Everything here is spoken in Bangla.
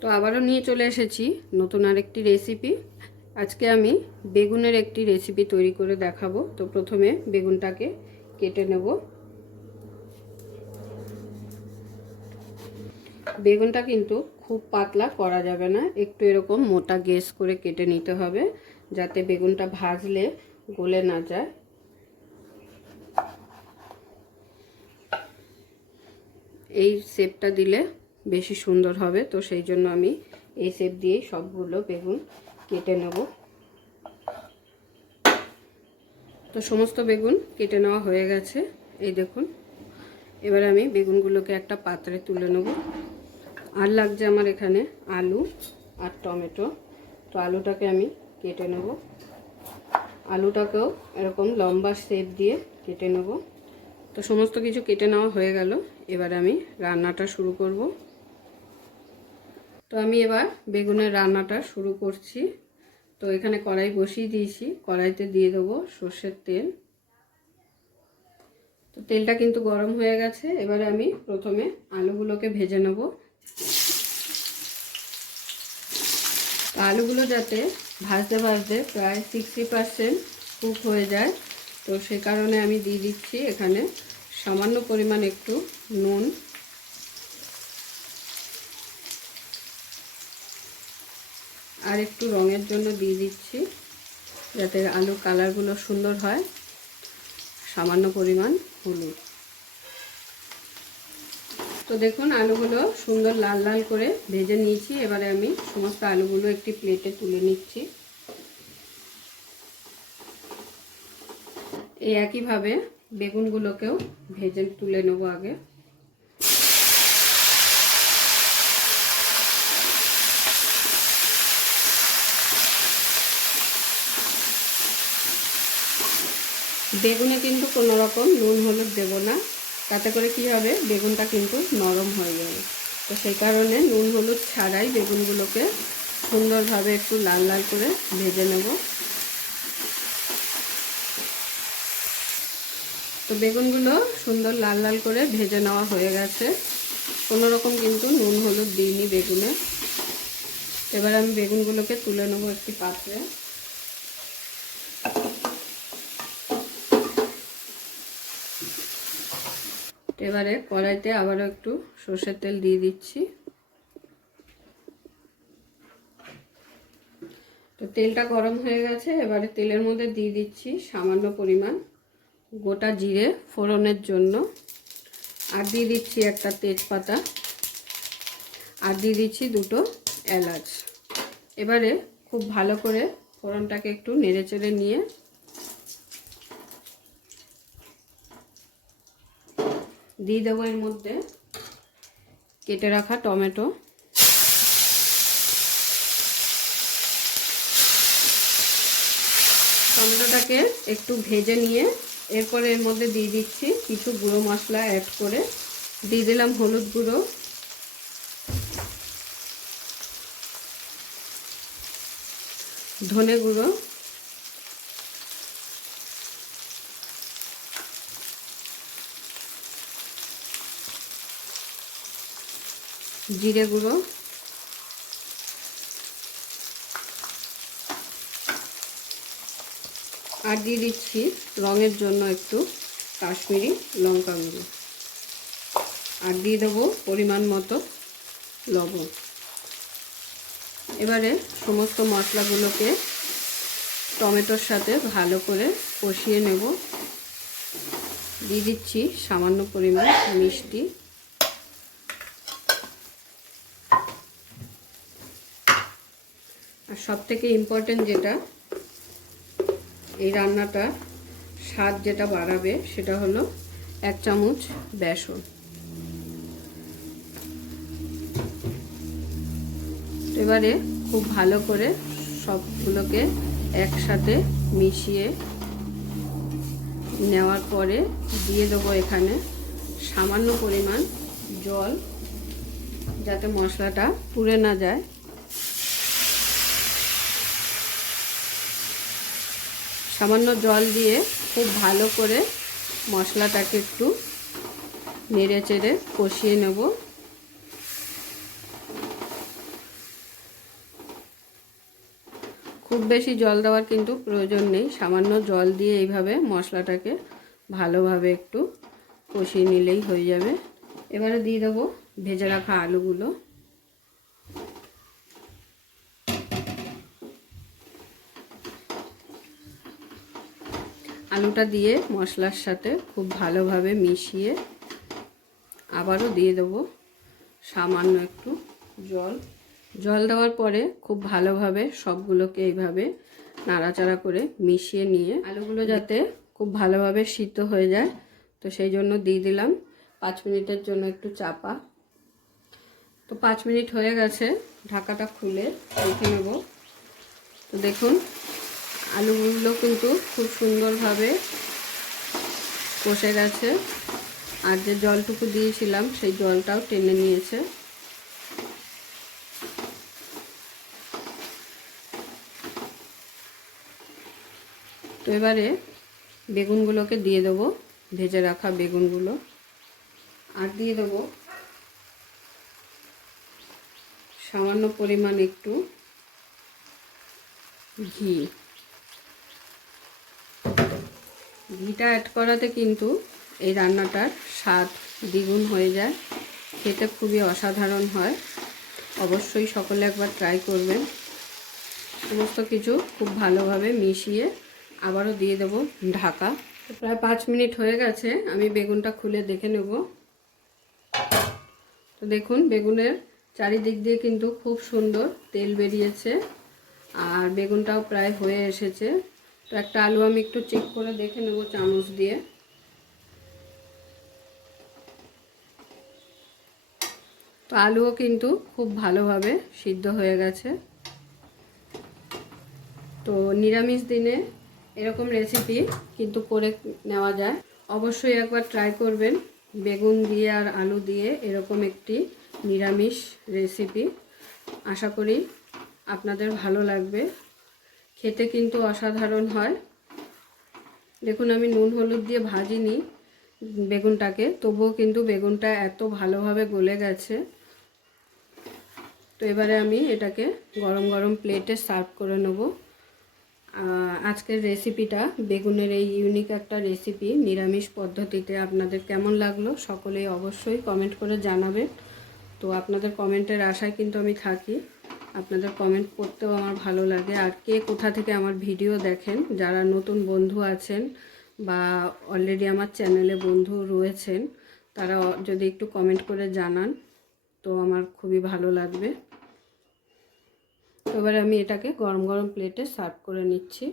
তো আবারও নিয়ে চলে এসেছি নতুন আরেকটি রেসিপি। আজকে আমি বেগুনের একটি রেসিপি তৈরি করে দেখাবো। তো প্রথমে বেগুনটাকে কেটে নেব। বেগুনটা কিন্তু খুব পাতলা করা যাবে না, একটু এরকম মোটা গেজ করে কেটে নিতে হবে, যাতে বেগুনটা ভাজলে গলে না যায়। এই শেপটা দিলে বেশি সুন্দর হবে, তো সেই জন্য আমি এই শেপ দিয়েই সবগুলো বেগুন কেটে নেব। তো সমস্ত বেগুন কেটে নেওয়া হয়ে গেছে, এই দেখুন। এবার আমি বেগুনগুলোকে একটা পাত্রে তুলে নেব। আর লাগছে আমার এখানে আলু আর টমেটো। তো আলুটাকে আমি কেটে নেব, আলুটাকেও এরকম লম্বা শেপ দিয়ে কেটে নেব। তো সমস্ত কিছু কেটে নেওয়া হয়ে গেল, এবার আমি রান্নাটা শুরু করব। তো আমি এবার বেগুনের রান্নাটা শুরু করছি। তো এখানে কড়াই বসিয়ে দিয়েছি, কড়াইতে দিয়ে দেবো সর্ষের তেল। তো তেলটা কিন্তু গরম হয়ে গেছে, এবারে আমি প্রথমে আলুগুলোকে ভেজে নেব। আলুগুলো যাতে ভাজতে ভাজতে প্রায় 60% কুক হয়ে যায়, তো সে কারণে আমি দিয়ে দিচ্ছি এখানে সামান্য পরিমাণ একটু নুন। আর একটু রঙের জন্য দিয়ে দিচ্ছি, যাতে আলুর কালারগুলো সুন্দর হয়, সামান্য পরিমাণ হলুদ। তো দেখুন আলুগুলো সুন্দর লাল লাল করে ভেজে নিয়েছি। এবারে আমি সমস্ত আলুগুলো একটি প্লেটে তুলে নিচ্ছি। এই একইভাবে বেগুনগুলোকেও ভেজে তুলে নেব আগে। বেগুনে কিন্তু কোনো রকম নুন হলুদ দেব না, তাতে করে কি হবে, বেগুনটা কিন্তু নরম হয়ে যাবে। তো সেই কারণে নুন হলুদ ছাড়াই বেগুনগুলোকে সুন্দরভাবে একটু লাল লাল করে ভেজে নেব। তো বেগুনগুলো সুন্দর লাল লাল করে ভেজে নেওয়া হয়ে গেছে, কোনো রকম কিন্তু নুন হলুদ দিইনি বেগুনে। এবার আমি বেগুনগুলোকে তুলে নেব একটি পাত্রে। এবারে কড়াইতে আবারও একটু সর্ষের তেল দিয়ে দিচ্ছি। তো তেলটা গরম হয়ে গেছে, এবারে তেলের মধ্যে দিয়ে দিচ্ছি সামান্য পরিমাণ গোটা জিরে ফোড়নের জন্য, আর দিয়ে দিচ্ছি একটা তেজপাতা, আর দিয়ে দিচ্ছি দুটো এলাচ। এবারে খুব ভালো করে ফোড়নটাকে একটু নেড়েচেড়ে নিয়ে দিয়ে দেবো এর মধ্যে কেটে রাখা টমেটো। টমেটোটাকে একটু ভেজে নিয়ে এরপরে এর মধ্যে দিয়ে দিচ্ছি কিছু গুঁড়ো মশলা অ্যাড করে। দিয়ে দিলাম হলুদ গুঁড়ো, ধনে গুঁড়ো, জিরে গুঁড়ো, আর দিয়ে দিচ্ছি রঙের জন্য একটু কাশ্মীরি লঙ্কা গুঁড়ো, আর দিয়ে দেবো পরিমাণ মতো লবণ। এবারে সমস্ত মশলাগুলোকে টমেটোর সাথে ভালো করে কষিয়ে নেব। দিয়ে দিচ্ছি সামান্য পরিমাণ মিষ্টি। আর সবথেকে ইম্পর্টেন্ট যেটা এই রান্নাটা স্বাদ যেটা বাড়াবে সেটা হলো 1 চামচ বেসন। এবারে খুব ভালো করে সবগুলোকে একসাথে মিশিয়ে নেওয়ার পরে দিয়ে দেবো এখানে সামান্য পরিমাণ জল, যাতে মশলাটা পুড়ে না যায়। সামান্য জল দিয়ে খুব ভালো করে মশলাটাকে একটু নেড়ে চেড়ে কষিয়ে নেব। খুব বেশি জল দেওয়ার কিন্তু প্রয়োজন নেই, সামান্য জল দিয়ে এইভাবে মশলাটাকে ভালোভাবে একটু কষিয়ে নিলেই হয়ে যাবে। এবারে দিয়ে দেবো ভেজে রাখা আলুগুলো। আলুটা দিয়ে মশলার সাথে খুব ভালোভাবে মিশিয়ে আবারও দিয়ে দেবো সামান্য একটু জল। জল দেওয়ার পরে খুব ভালোভাবে সবগুলোকে এইভাবে নাড়াচাড়া করে মিশিয়ে নিয়ে আলুগুলো যাতে খুব ভালোভাবে সিদ্ধ হয়ে যায়, তো সেই জন্য দিয়ে দিলাম 5 মিনিটের জন্য একটু চাপা। তো 5 মিনিট হয়ে গেছে, ঢাকাটা খুলে দেখে নেব। তো দেখুন আলুগুলো কিন্তু খুব সুন্দরভাবে কষে গেছে, আর যে জলটুকু দিয়েছিলাম সেই জলটাও টেনে নিয়েছে। তো এবারে বেগুনগুলোকে দিয়ে দেবো, ভেজে রাখা বেগুনগুলো, আর দিয়ে দেবো সামান্য পরিমাণ একটু ঘি। ঘিটা অ্যাড করাতে কিন্তু এই রান্নাটার স্বাদ দ্বিগুণ হয়ে যায়, খেতে খুবই অসাধারণ হয়। অবশ্যই সকলে একবার ট্রাই করবেন। সমস্ত কিছু খুব ভালোভাবে মিশিয়ে আবারও দিয়ে দেবো ঢাকা। প্রায় 5 মিনিট হয়ে গেছে, আমি বেগুনটা খুলে দেখে নেব। তো দেখুন বেগুনের চারিদিক দিয়ে কিন্তু খুব সুন্দর তেল বেরিয়েছে, আর বেগুনটাও প্রায় হয়ে এসেছে। তো একটা আলু আমি একটু চেক করে দেখে নেব চামচ দিয়ে। তো আলুও কিন্তু খুব ভালোভাবে সিদ্ধ হয়ে গেছে। তো নিরামিষ দিনে এরকম রেসিপি কিন্তু করে নেওয়া যায়, অবশ্যই একবার ট্রাই করবেন বেগুন দিয়ে আর আলু দিয়ে এরকম একটি নিরামিষ রেসিপি। আশা করি আপনাদের ভালো লাগবে, খেতে কিন্তু অসাধারণ হয়। দেখুন আমি নুন হলুদ দিয়ে ভাজিনি বেগুনটাকে, তবুও কিন্তু বেগুনটা এত ভালোভাবে গলে গেছে। তো এবারে আমি এটাকে গরম গরম প্লেটে সার্ভ করে নেব। আজকের রেসিপিটা বেগুনের এই ইউনিক একটা রেসিপি নিরামিষ পদ্ধতিতে আপনাদের কেমন লাগলো সকলেই অবশ্যই কমেন্ট করে জানাবেন। তো আপনাদের কমেন্টের আশায় কিন্তু আমি থাকি, আপনাদের কমেন্ট করতেও আমার ভালো লাগে। আর কে কোথা থেকে আমার ভিডিও দেখেন, যারা নতুন বন্ধু আছেন বা অলরেডি আমার চ্যানেলে বন্ধু রয়েছেন, তারা যদি একটু কমেন্ট করে জানান তো আমার খুবই ভালো লাগবে। এবার আমি এটাকে গরম গরম প্লেটে সার্ভ করে নিচ্ছি।